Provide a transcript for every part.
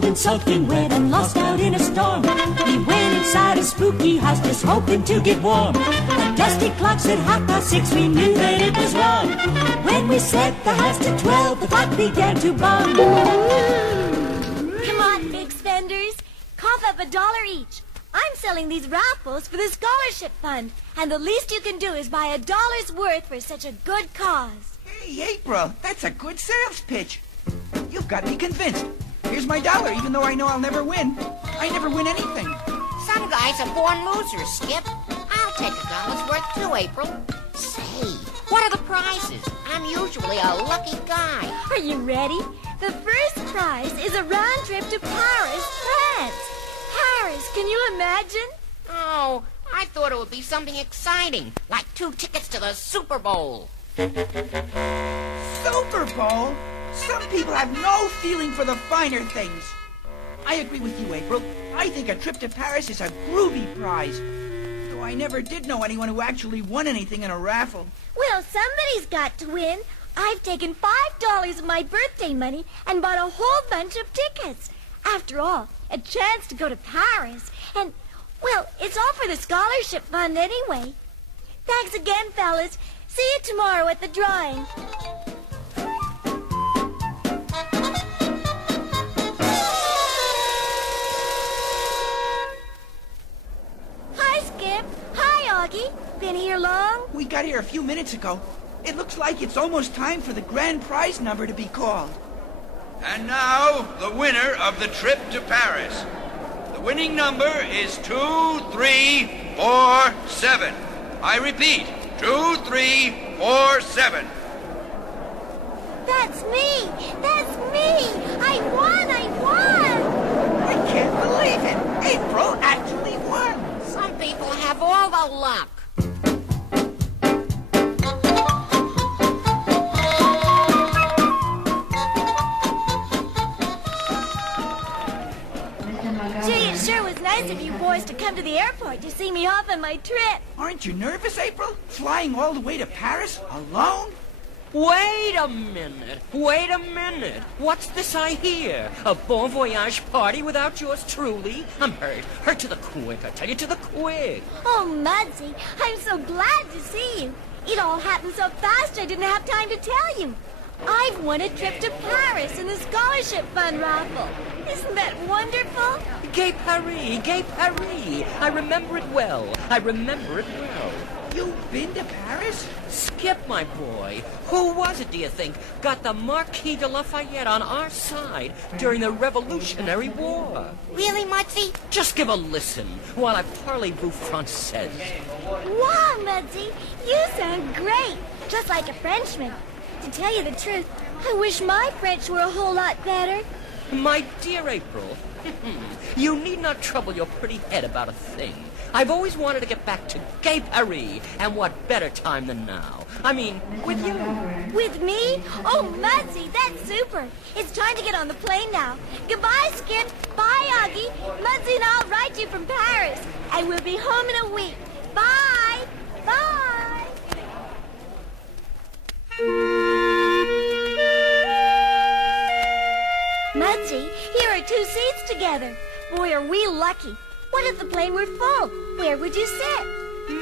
cold and soaking wet and lost out in a storm. We went inside a spooky house just hoping to get warm. A dusty clock said 6:30, we knew that it was wrong. When we set the house to 12, the clock began to bum. Come on, big spenders. Cough up $1 each. I'm selling these raffles for the scholarship fund, and the least you can do is buy $1's worth for such a good cause. Hey, April, that's a good sales pitch. You've got me convinced. Here's my $1, even though I know I'll never win. I never win anything. Some guys are born losers, Skip. I'll take $1's worth too, April. Say, what are the prizes? I'm usually a lucky guy. Are you ready? The first prize is a round trip to Paris, France. Paris, can you imagine? Oh, I thought it would be something exciting, like 2 tickets to the Super Bowl. Super Bowl? Some people have no feeling for the finer things. I agree with you, April. I think a trip to Paris is a groovy prize. Though I never did know anyone who actually won anything in a raffle. Well, somebody's got to win. I've taken $5 of my birthday money and bought a whole bunch of tickets. After all, a chance to go to Paris. And, well, it's all for the scholarship fund anyway. Thanks again, fellas. See you tomorrow at the drawing. Hi, Skip. Hi, Augie. Been here long? We got here a few minutes ago. It looks like it's almost time for the grand prize number to be called. And now, the winner of the trip to Paris. The winning number is 2347. I repeat, 2347. That's me! That's me! I won! I won! I can't believe it! April actually won! Some people have all the luck. Gee, it sure was nice of you boys to come to the airport to see me off on my trip. Aren't you nervous, April? Flying all the way to Paris alone? Wait a minute. What's this I hear? A bon voyage party without yours truly? I'm hurt. Hurt to the quick, I tell you, to the quick. Oh, Mudsy, I'm so glad to see you. It all happened so fast I didn't have time to tell you. I've won a trip to Paris in the scholarship fund raffle. Isn't that wonderful? Gay Paris, Gay Paris. I remember it well. You've been to Paris? Skip, my boy. Who was it, do you think, got the Marquis de Lafayette on our side during the Revolutionary War? Really, Mudsy? Just give a listen while I parlez-vous française. Wow, Mudsy, you sound great, just like a Frenchman. To tell you the truth, I wish my French were a whole lot better. My dear April, you need not trouble your pretty head about a thing. I've always wanted to get back to Gay Paris, and what better time than now? I mean, with you. With me? Oh, Mudsy, that's super. It's time to get on the plane now. Goodbye, Skip. Bye, Augie. Mudsy and I'll write you from Paris, and we'll be home in a week. Bye. Bye. Mudsy, here are 2 seats together. Boy, are we lucky. What if the plane were full? Where would you sit?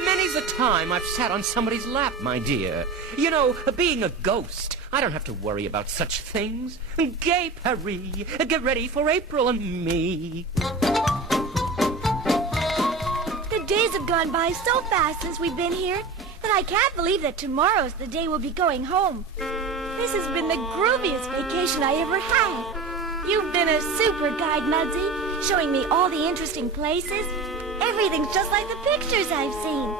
Many's the time I've sat on somebody's lap, my dear. You know, being a ghost, I don't have to worry about such things. Gay Paris, get ready for April and me. The days have gone by so fast since we've been here that I can't believe that tomorrow's the day we'll be going home. This has been the grooviest vacation I ever had. You've been a super guide, Mudsy, showing me all the interesting places. Everything's just like the pictures I've seen.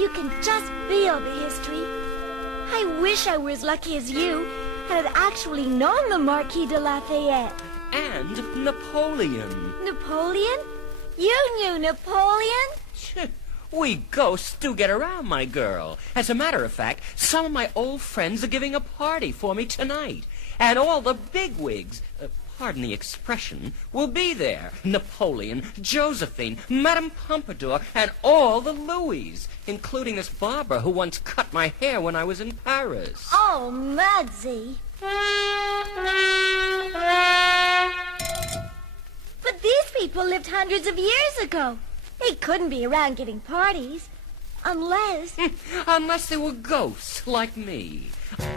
You can just feel the history. I wish I were as lucky as you and had actually known the Marquis de Lafayette. And Napoleon. Napoleon? You knew Napoleon? We ghosts do get around, my girl. As a matter of fact, some of my old friends are giving a party for me tonight. And all the bigwigs, pardon the expression, will be there. Napoleon, Josephine, Madame Pompadour, and all the Louis, including this barber who once cut my hair when I was in Paris. people lived hundreds of years ago. They couldn't be around getting parties. Unless... Unless they were ghosts like me.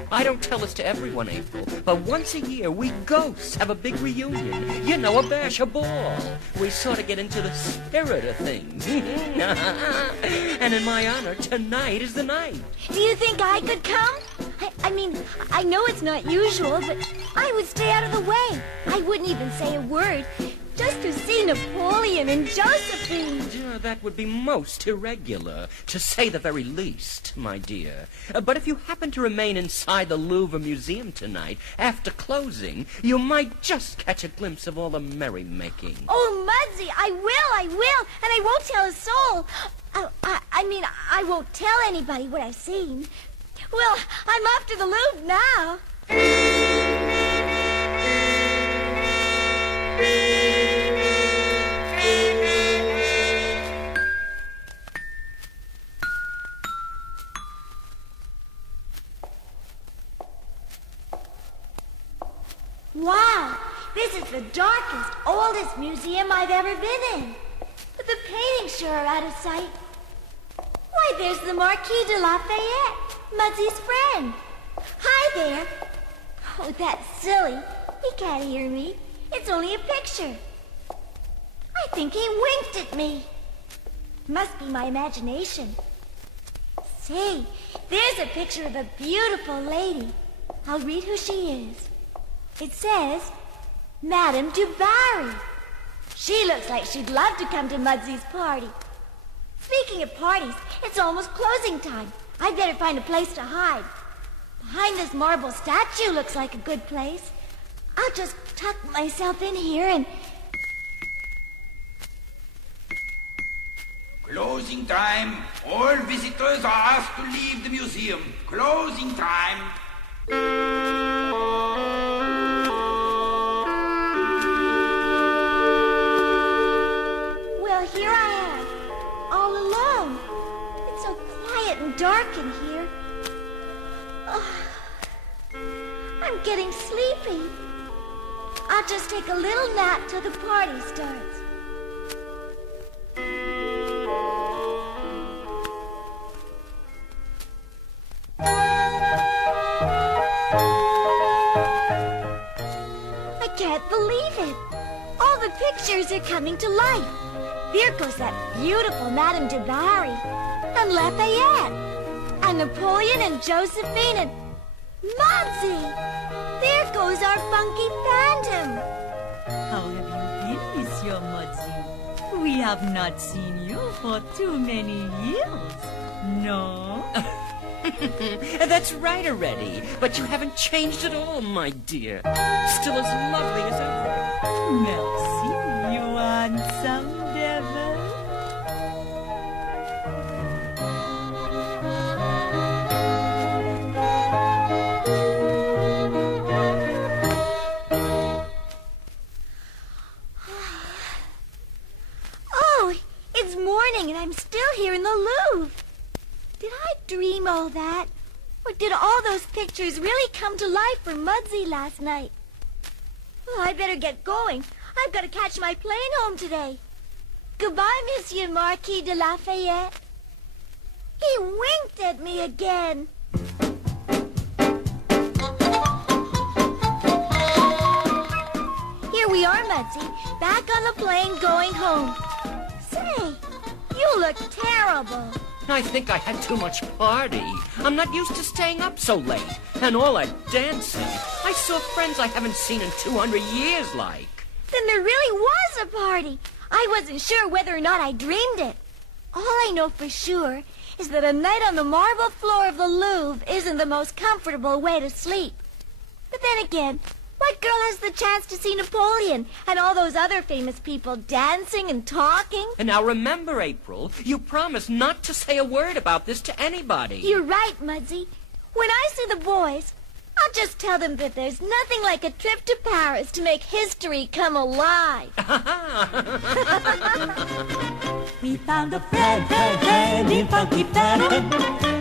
I don't tell this to everyone, April, but once a year we ghosts have a big reunion. You know, a bash, a ball. We sort of get into the spirit of things. And in my honor, tonight is the night. Do you think I could come? I mean, I know it's not usual, but I would stay out of the way. I wouldn't even say a word. Just to see Napoleon and Josephine. Yeah, that would be most irregular, to say the very least, my dear. But if you happen to remain inside the Louvre Museum tonight, after closing, you might just catch a glimpse of all the merrymaking. Oh, Mudsie, I will, and I won't tell a soul. I won't tell anybody what I've seen. Well, I'm off to the Louvre now. Wow, this is the darkest, oldest museum I've ever been in. But the paintings sure are out of sight. Why, there's the Marquis de Lafayette, Mudsie's friend. Hi there. Oh, that's silly. He can't hear me. It's only a picture. I think he winked at me. Must be my imagination. Say, there's a picture of a beautiful lady. I'll read who she is. It says, Madame du Barry. She looks like she'd love to come to Mudsie's party. Speaking of parties, it's almost closing time. I'd better find a place to hide. Behind this marble statue looks like a good place. I'll just tuck myself in here and... Closing time. All visitors are asked to leave the museum. Closing time. Well, here I am, all alone. It's so quiet and dark in here. Oh, I'm getting sleepy. I'll just take a little nap till the party starts. I can't believe it. All the pictures are coming to life. There goes that beautiful Madame du Barry, and Lafayette, and Napoleon, and Josephine, and Mudsie. There goes our funky phantom. How have you been, Monsieur Mudsie? We have not seen you for too many years. No? That's right already, but you haven't changed at all, my dear. Still as lovely as ever. Merci, you handsome devil. Oh, it's morning and I'm still here in the Louvre. Did I dream all that? Or did all those pictures really come to life for Mudsie last night? Oh, I'd better get going. I've got to catch my plane home today. Goodbye, Monsieur Marquis de Lafayette. He winked at me again. Here we are, Mudsie, back on the plane going home. Say, you look terrible. I think I had too much party. I'm not used to staying up so late. And all that dancing. I saw friends I haven't seen in 200 years like. Then there really was a party. I wasn't sure whether or not I dreamed it. All I know for sure is that a night on the marble floor of the Louvre isn't the most comfortable way to sleep. But then again, what girl has the chance to see Napoleon and all those other famous people dancing and talking? And now remember, April, you promised not to say a word about this to anybody. You're right, Mudsie. When I see the boys, I'll just tell them that there's nothing like a trip to Paris to make history come alive. We found a friendly funky phantom.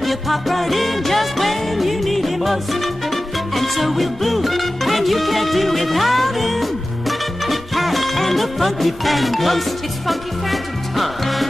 He'll pop right in just when you need him most. And so we'll boo, and you can't do without him. The cat and the funky phantom ghost. It's funky phantom time.